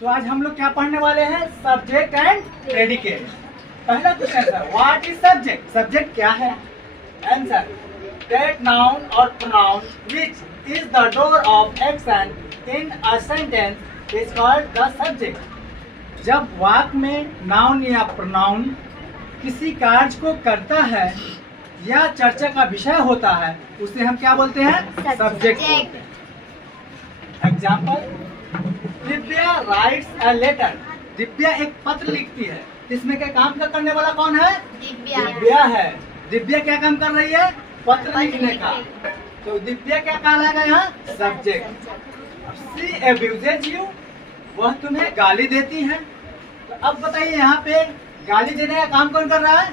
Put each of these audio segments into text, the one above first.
तो आज हम लोग क्या पढ़ने वाले हैं? Subject and predicate. पहला क्वेश्चन है, व्हाट इज सब्जेक्ट? सब्जेक्ट क्या है? आंसर, दैट नाउन और pronoun which is the door of action in a sentence is called the subject. जब वाक्य में नाउन या प्रोनाउन किसी कार्य को करता है या चर्चा का विषय होता है उसे हम क्या बोलते हैं? सब्जेक्ट बोलते हैं। Example, Divya writes a letter. Divya एक पत्र लिखती है। इसमें क्या काम का करने वाला कौन है? दिव्या है। दिव्या क्या काम कर रही है? पत्र लिखने का। तो दिव्या क्या कहलाएगा यहाँ? सब्जेक्ट। शी अब्यूजेज यू, वह तुम्हें गाली देती है। तो अब बताइए यहाँ पे गाली देने का काम कौन कर रहा है?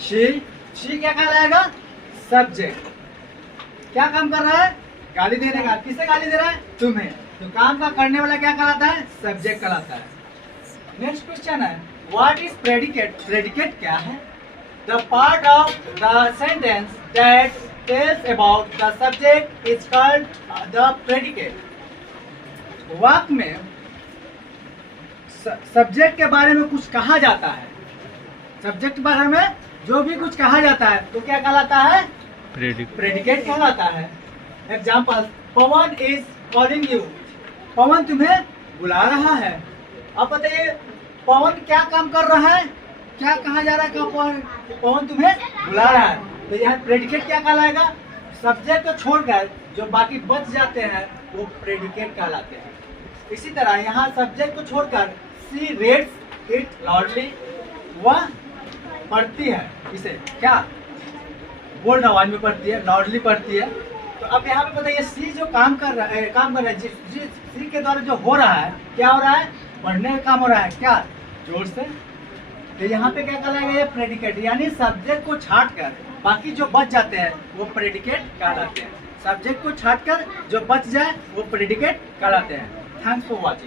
शी क्या कहलाएगा? सब्जेक्ट। क्या काम कर रहा है? गाली देने का। किसे गाली दे रहा है? तुम्हें। तो काम का करने वाला क्या कहलाता है? सब्जेक्ट कहलाता है। नेक्स्ट क्वेश्चन है, व्हाट इज प्रेडिकेट? प्रेडिकेट क्या है? The part of the sentence that tells about the subject is called the predicate. वाक्य में सब्जेक्ट के बारे में कुछ कहा जाता है, सब्जेक्ट के बारे में जो भी कुछ कहा जाता है तो क्या कहलाता है? प्रेडिकेट कहलाता है। Example, Pavan is calling you. Pavan तुम्हें बुला रहा है। अब बताइए पवन क्या काम कर रहा है? क्या कहा जा रहा है? पवन तुम्हें बुला रहा है। तो यहाँ प्रेडिकेट क्या कहलाएगा? सब्जेक्ट को छोड़कर जो बाकी बच जाते हैं वो प्रेडिकेट कहलाते हैं। इसी तरह यहाँ सब्जेक्ट को छोड़कर सी रीड्स इट लाउडली, वह पढ़ती है इसे क्या बोल्ड आवाज में पढ़ती है, लाउडली पढ़ती है। तो अब यहाँ पे बताइए सी जो काम कर रहा है सी के द्वारा जो हो रहा है, क्या हो रहा है? पढ़ने का काम हो रहा है। क्या? जोर से। तो यहाँ पे क्या कहलाएगा? ये प्रेडिकेट। यानी सब्जेक्ट को छाटकर बाकी जो बच जाते हैं वो प्रेडिकेट कहलाते हैं। सब्जेक्ट को छाटकर जो बच जाए वो प्रेडिकेट कहलाते हैं। Thanks for watching.